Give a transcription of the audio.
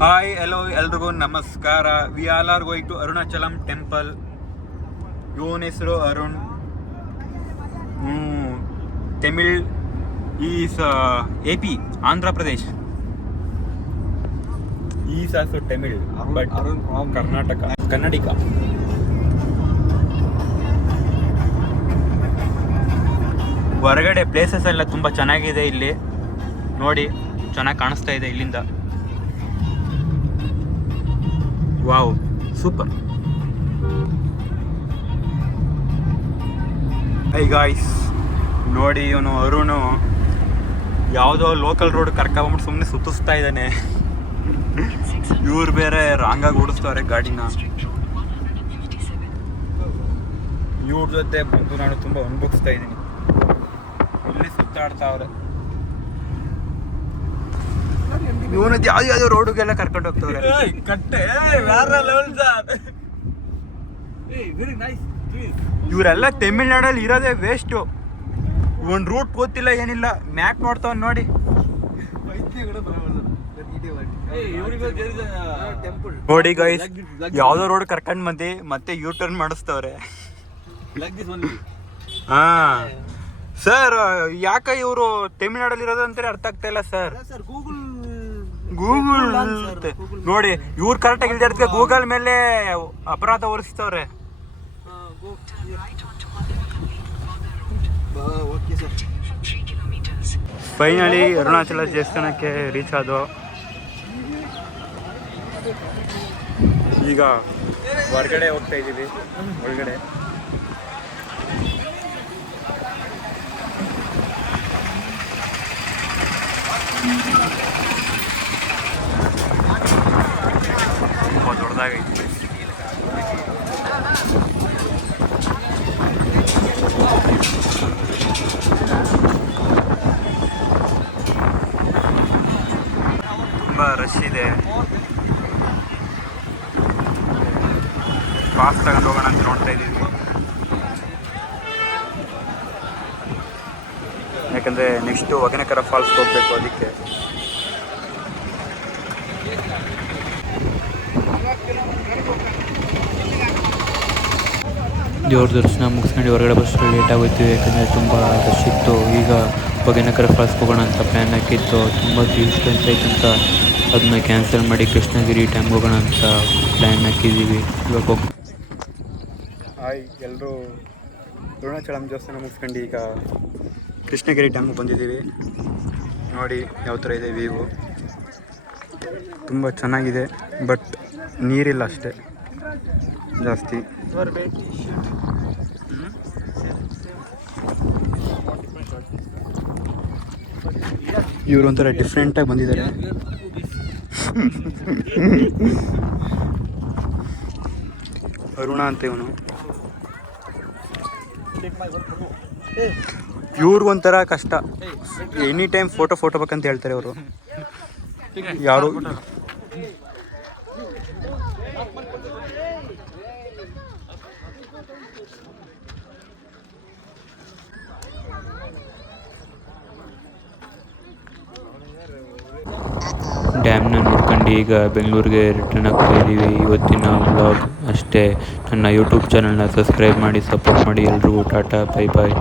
Hi hello ಎಲ್ರಿಗೂ ನಮಸ್ಕಾರ. We all are going to Arunachalam temple. ಇವನ ಹೆಸರು Arun. Tamil is AP, Andhra Pradesh. Is also Tamil but Karnataka Kannadiga. ಹೊರಗಡೆ ಪ್ಲೇಸಸ್ ಎಲ್ಲ ತುಂಬ ಚೆನ್ನಾಗಿದೆ. ಇಲ್ಲಿ ನೋಡಿ, ಚೆನ್ನಾಗಿ ಕಾಣಿಸ್ತಾ ಇದೆ ಇಲ್ಲಿಂದ. Wow, super. ಹೈ ಗಾಯ್ಸ್, ನೋಡಿ ಇವನು ಅರುಣು ಯಾವುದೋ ಲೋಕಲ್ ರೋಡ್ ಕರ್ಕೊಂಡ್ಬಿಟ್ಟು ಸುಮ್ಮನೆ ಸುತ್ತಿಸ್ತಾ ಇದ್ದಾನೆ. ಇವ್ರು ಬೇರೆ ರಾಂಗಾಗಿ ಓಡಿಸ್ತವ್ರೆ ಗಾಡಿನ. ಇವ್ರ ಜೊತೆ ಬಂದು ನಾನು ತುಂಬ ಅನುಭವಿಸ್ತಾ ಇದ್ದೀನಿ. ಇಲ್ಲಿ ಸುತ್ತಾಡ್ತಾವ್ರೆ. ಇವನು ಯಾವ್ದು ರೋಡಿಗೆಲ್ಲ ಕರ್ಕೊಂಡು ಹೋಗ್ತವ್ರೆ. ಇವರೆಲ್ಲ ತಮಿಳ್ನಾಡಲ್ಲಿ ಇರೋದೇ ವೇಸ್ಟು. ಇವನ್ ರೂಟ್ ಗೊತ್ತಿಲ್ಲ, ಏನಿಲ್ಲ. ಮ್ಯಾಪ್ ನೋಡ್ತಾವ ನೋಡಿ. ನೋಡಿ ಗೈಸ್, ಯಾವ್ದೋ ರೋಡ್ ಕರ್ಕೊಂಡ್ ಬಂದು ಮತ್ತೆ ಯೂ ಟರ್ನ್ ಮಾಡಿಸ್ತವ್ರೆ. ಹಾ ಸರ್, ಯಾಕ ಇವರು ತಮಿಳ್ನಾಡಲ್ಲಿ ಇರೋದು ಅಂತಾರೆ ಅರ್ಥ ಆಗ್ತಾ ಇಲ್ಲ ಸರ್. ಗೂಗಲ್ ನೋಡಿ, ಇವ್ರು ಕರೆಕ್ಟಾಗಿ ಇಲ್ದಿರ್ತೀವಿ. ಗೂಗಲ್ ಮೇಲೆ ಅಪರಾಧ ಹೊರಿಸ್ತವ್ರೆ. ಫೈನಲಿ ಅರುಣಾಚಲ ದೇವಸ್ಥಾನಕ್ಕೆ ರೀಚ್ ಆದೋ. ಈಗ ಹೊರಗಡೆ ಹೋಗ್ತಾ ಇದ್ದೀವಿ. ಒಳಗಡೆ ತುಂಬ ದೊಡ್ಡದಾಗೈತಿ. ತುಂಬ ರಶ್ ಇದೆ. ಪಾಸ್ ತಗೊಂಡು ಹೋಗೋಣ ಅಂತ ನೋಡ್ತಾ ಇದ್ದೀವಿ. ಯಾಕಂದರೆ ನೆಕ್ಸ್ಟು ಹೊಗೇನಕರ ಫಾಲ್ಸ್ ಹೋಗಬೇಕು. ಅದಕ್ಕೆ ದೇವ್ರ ದರ್ಶನ ಮುಗಿಸ್ಕೊಂಡು ಹೊರಗಡೆ ಬಸ್ಸಲ್ಲಿ ಲೇಟ್ ಆಗೋಯ್ತು. ಯಾಕಂದರೆ ತುಂಬ ರಶ್ ಇತ್ತು. ಈಗ ಹೊಗೇನಕರ ಫಾಲ್ಸ್ಗೆ ಹೋಗೋಣ ಅಂತ ಪ್ಲ್ಯಾನ್ ಹಾಕಿತ್ತು. ತುಂಬ ಡಿಸ್ಟೆನ್ಸ್ ಆಯ್ತಂತ ಅದನ್ನ ಕ್ಯಾನ್ಸಲ್ ಮಾಡಿ ಕೃಷ್ಣಗಿರಿ ಡ್ಯಾಮ್ಗೆ ಹೋಗೋಣ ಅಂತ ಪ್ಲ್ಯಾನ್ ಹಾಕಿದ್ದೀವಿ. ಇವಾಗ ಹಾಯ್, ಎಲ್ಲರೂ ಅರುಣಾಚಲಂ ದೇವಸ್ಥಾನ ಮುಗಿಸ್ಕೊಂಡು ಈಗ ಕೃಷ್ಣಗಿರಿ ಡ್ಯಾಮ್ಗೆ ಬಂದಿದ್ದೀವಿ. ನೋಡಿ ಯಾವ ಥರ ಇದೆ ವ್ಯೂ. ತುಂಬ ಚೆನ್ನಾಗಿದೆ, ಬಟ್ ನೀರಿಲ್ಲ ಅಷ್ಟೇ ಜಾಸ್ತಿ. ಇವರು ಒಂಥರ ಡಿಫ್ರೆಂಟಾಗಿ ಬಂದಿದ್ದಾರೆ. ಅರುಣ ಅಂತ ಇವನು. ಇವ್ರಿಗೊಂಥರ ಕಷ್ಟ. ಎನಿ ಟೈಮ್ ಫೋಟೋ ಬೇಕಂತ ಹೇಳ್ತಾರೆ ಅವರು. ಯಾರು ಡ್ಯಾಮ್ನ ನೋಡ್ಕೊಂಡು ಈಗ ಬೆಂಗಳೂರಿಗೆ ರಿಟರ್ನ್ ಆಗ್ತಾ ಇದ್ದೀವಿ. ಇವತ್ತಿನ ವ್ಲಾಗ್ ಅಷ್ಟೇ. ನನ್ನ ಯೂಟ್ಯೂಬ್ ಚಾನಲ್ನ ಸಬ್ಸ್ಕ್ರೈಬ್ ಮಾಡಿ, ಸಪೋರ್ಟ್ ಮಾಡಿ. ಎಲ್ರಿಗೂ ಟಾಟಾ, ಬೈ ಬಾಯ್.